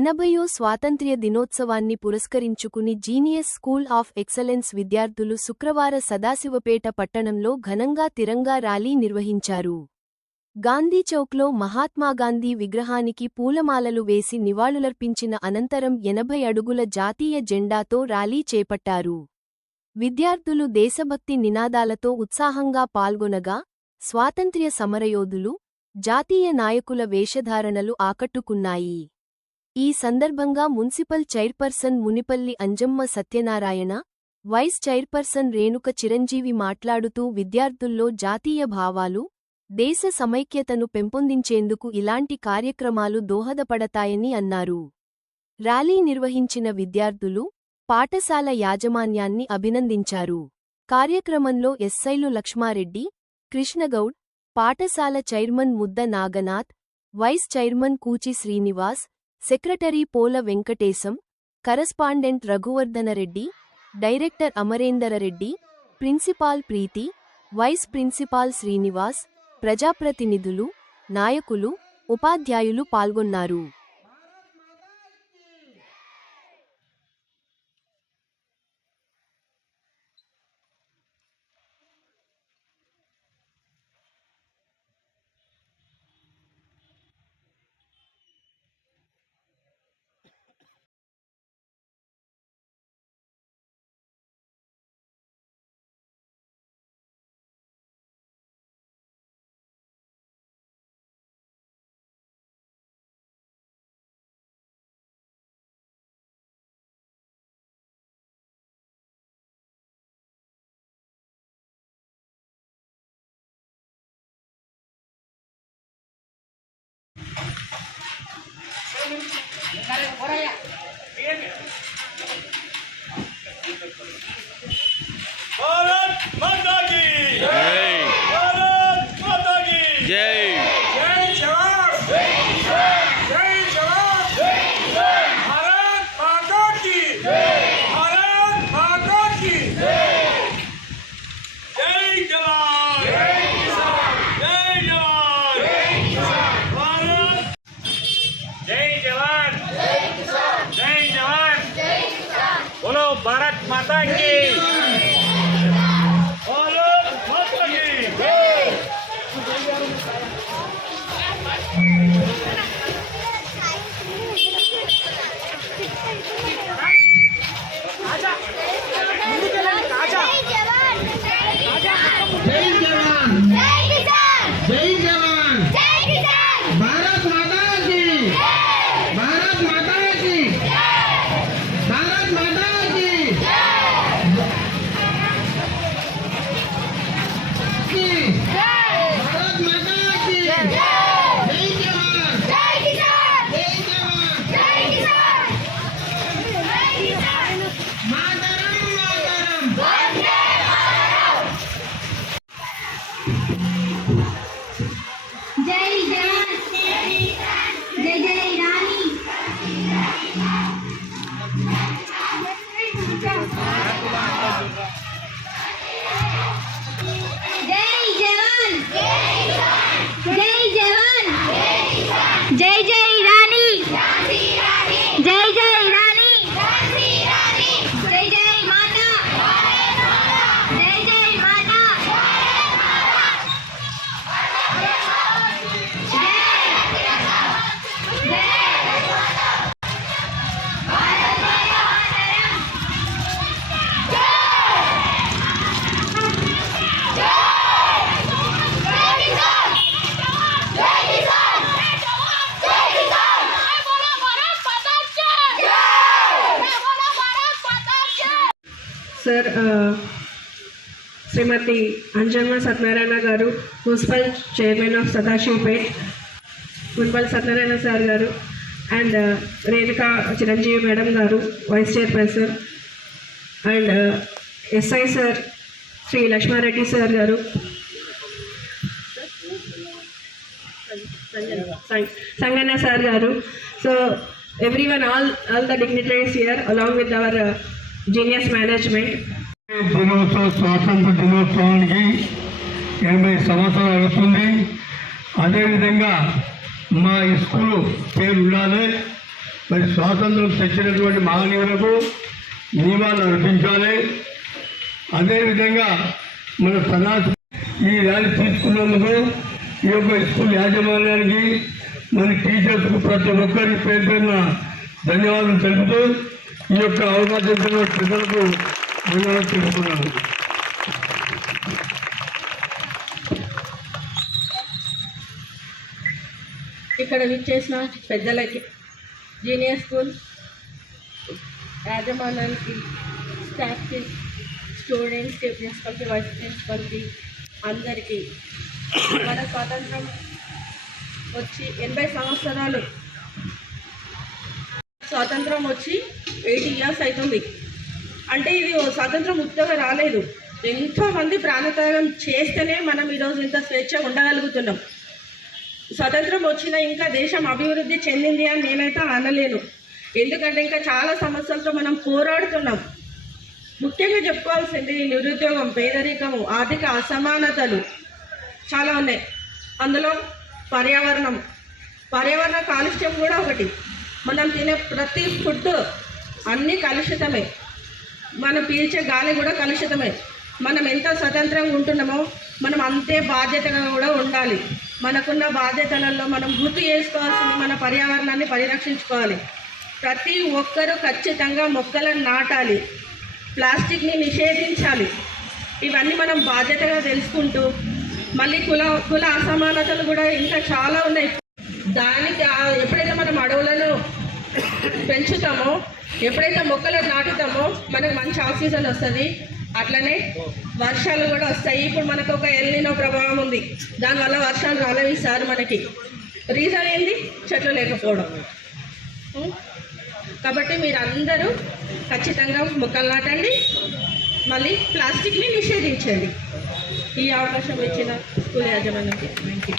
80వ స్వాతంత్ర్య దినోత్సవాన్ని పురస్కరించుకుని జీనియస్ స్కూల్ ఆఫ్ ఎక్సలెన్స్ విద్యార్థులు శుక్రవార సదాశివపేట పట్టణంలో ఘనంగా తిరంగా ర్యాలీ నిర్వహించారు. గాంధీచౌక్లో మహాత్మాగాంధీ విగ్రహానికి పూలమాలలు వేసి నివాళులర్పించిన అనంతరం 80 అడుగుల జాతీయ జెండాతో ర్యాలీ చేపట్టారు. విద్యార్థులు దేశభక్తి నినాదాలతో ఉత్సాహంగా పాల్గొనగా, స్వాతంత్ర్య సమరయోధులు, జాతీయ నాయకుల వేషధారణలు ఆకట్టుకున్నాయి. ఈ సందర్భంగా municipal chairperson Munipalli Anjamma Satyanarayana, vice chairperson Renuka Chiranjeevi మాట్లాడుతూ విద్యార్థుల్లో జాతీయ భావాలు, దేశ సమైక్యతను పెంపొందించేందుకు ఇలాంటి కార్యక్రమాలు దోహదపడతాయని అన్నారు. ర్యాలీ నిర్వహించిన విద్యార్థులు, పాఠశాల యాజమాన్యాన్ని అభినందించారు. కార్యక్రమంలో ఎస్ఐలు లక్ష్మారెడ్డి, కృష్ణగౌడ్, పాఠశాల చైర్మన్ ముద్ద నాగనాథ్, వైస్ చైర్మన్ కూచి శ్రీనివాస్, సెక్రటరీ పోల వెంకటేశం, కరస్పాండెంట్ రఘువర్ధనరెడ్డి, డైరెక్టర్ అమరేందరరెడ్డి, ప్రిన్సిపాల్ ప్రీతి, వైస్ ప్రిన్సిపాల్ శ్రీనివాస్, ప్రజాప్రతినిధులు, నాయకులు, ఉపాధ్యాయులు పాల్గొన్నారు. भारत माता की जय, भारत माता की जय, जय जवान, जय जवान, भारत माता की भारत माता की जय जवान, जय जवान, भारत जय जवान, जय जवान, बोलो भारत माता की sir Shrimati Anjamma Satyanarayana garu municipal chairman of Sadashivpet municipal Satyanarayana sir garu and Renuka Chiranjeevi madam garu vice chairperson and SI sir Shri Laxmareddy sir garu Sangana sir garu. So everyone, all the dignitaries here along with our genius management. దినోత్సవ స్వాతంత్ర దినోత్సవానికి 80 సంవత్సరాలు అవుతుంది. అదేవిధంగా మా స్కూలు పేరు ఉండాలి. మరి స్వాతంత్రం తెచ్చినటువంటి మహనీయులకు నియమాలు అర్పించాలి. అదేవిధంగా మన సదాశివ ఈ ర్యాలీ తీసుకున్నందుకు ఈ యొక్క స్కూల్ యాజమాన్యానికి మన టీచర్స్కు ప్రతి ఒక్కరి పేరు పేరున ధన్యవాదాలు తెలుపుతూ ఈ యొక్క అవకాశం ఇచ్చిన ప్రజలకు ధన్యవాదాలు తెలుపుతున్నాను. ఇక్కడ విచ్చేసిన పెద్దలకి, జూనియర్ స్కూల్ యాజమాన్యానికి, స్టాఫ్కి, స్టూడెంట్స్కి, ప్రిన్సిపల్కి, వైస్ ప్రిన్సిపల్కి అందరికీ మన స్వాతంత్రం వచ్చి 80 సంవత్సరాలు, స్వాతంత్రం వచ్చి 80 ఇయర్స్ అవుతుంది. అంటే ఇది స్వాతంత్రం ఉత్తగా రాలేదు. ఎంతోమంది ప్రాణత్యాగం చేస్తేనే మనం ఈరోజు ఇంత స్వేచ్ఛగా ఉండగలుగుతున్నాం. స్వతంత్రం వచ్చినా ఇంకా దేశం అభివృద్ధి చెందింది అని నేనైతే అనలేను. ఎందుకంటే ఇంకా చాలా సమస్యలతో మనం పోరాడుతున్నాం. ముఖ్యంగా చెప్పుకోవాల్సింది నిరుద్యోగం, పేదరికము, ఆర్థిక అసమానతలు చాలా ఉన్నాయి. అందులో పర్యావరణ కాలుష్యం కూడా ఒకటి. మనం తినే ప్రతి ఫుడ్ అన్నీ కలుషితమే, మనం పీల్చే గాలి కూడా కలుషితమే. మనం ఎంత స్వతంత్రంగా ఉంటున్నామో మనం అంతే బాధ్యతగా కూడా ఉండాలి. మనకున్న బాధ్యతలలో మనం గుర్తు చేసుకోవాల్సింది మన పర్యావరణాన్ని పరిరక్షించుకోవాలి. ప్రతి ఒక్కరూ ఖచ్చితంగా మొక్కలను నాటాలి, ప్లాస్టిక్ని నిషేధించాలి. ఇవన్నీ మనం బాధ్యతగా తెలుసుకుంటూ మళ్ళీ కుల అసమానతలు కూడా ఇంకా చాలా ఉన్నాయి. దానికి ఎప్పుడైతే మనం అడవులను పెంచుతామో, ఎప్పుడైతే మొక్కలను నాటుతామో మనకు మంచి ఆక్సిజన్ వస్తుంది. అట్లనే వర్షాలు కూడా వస్తాయి. ఇప్పుడు మనకు ఒక ఎల్నినో ప్రభావం ఉంది, దానివల్ల వర్షాలు రాలేవు ఈసారి మనకి. రీజన్ ఏంది? చెట్లు లేకపోవడం. కాబట్టి మీరు అందరూ ఖచ్చితంగా మొక్కలు నాటండి, మళ్ళీ ప్లాస్టిక్ని నిషేధించండి. ఈ అవకాశం ఇచ్చిన స్కూల్ యాజమాన్యానికి థ్యాంక్ యూ.